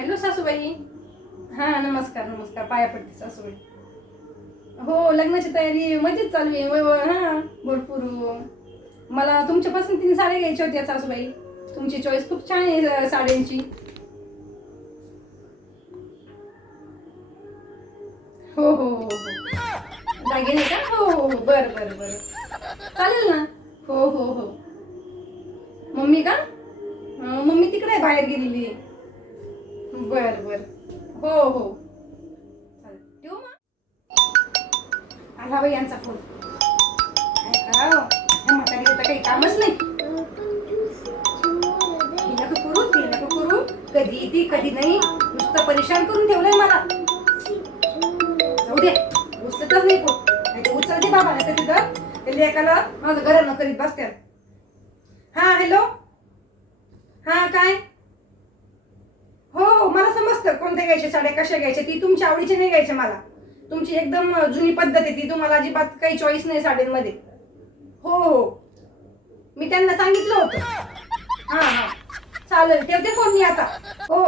Hello सासूबाई. हां नमस्कार नमस्कार. पाया पडते सासूबाई. हो लग्नाची तयारी मजेत चालू आहे. वय हां भरपूर. मला तुमच्या पसंतीने साड्या घ्यायच्या होत्या सासूबाई. तुमची चॉईस खूप छान आहे साड्यांची. हो, हो हो हो दागिने का? हो हो हो. बरं बरं बरं. चालेल ना? हो हो हो. मम्मी का? मम्मी तिकडे बाहेर गेलेली. आहे बर बर. हो हो. चालेल. ठेवू मग? आला बाई यांचा फोन. काय करावं? ह्या म्हातारीला काही कामच नाही. हे नको करू ते नको करू. कधी येते कधी नाही. नुसतं परेशान करून ठेवलंय मला. जाऊ दे. उचलतच नाही फोन नाही तर उचलते बाबा नाही तर तिथं. ते लेकाला माझं घर न करीत बसत्यात. हां हॅलो. हां काय हो हो मला समजतं कोणत्या घ्यायच्या साड्या कशा घ्यायच्या ती तुमच्या आवडीच्या नाही घ्यायच्या मला. तुमची एकदम जुनी पद्धत आहे ती तुम्हाला अजिबात काही चॉईस नाही साड्यांमध्ये. हो हो. मी त्यांना सांगितलं होतं. हां हां. चालेल ठेवते फोन मी आता. हो.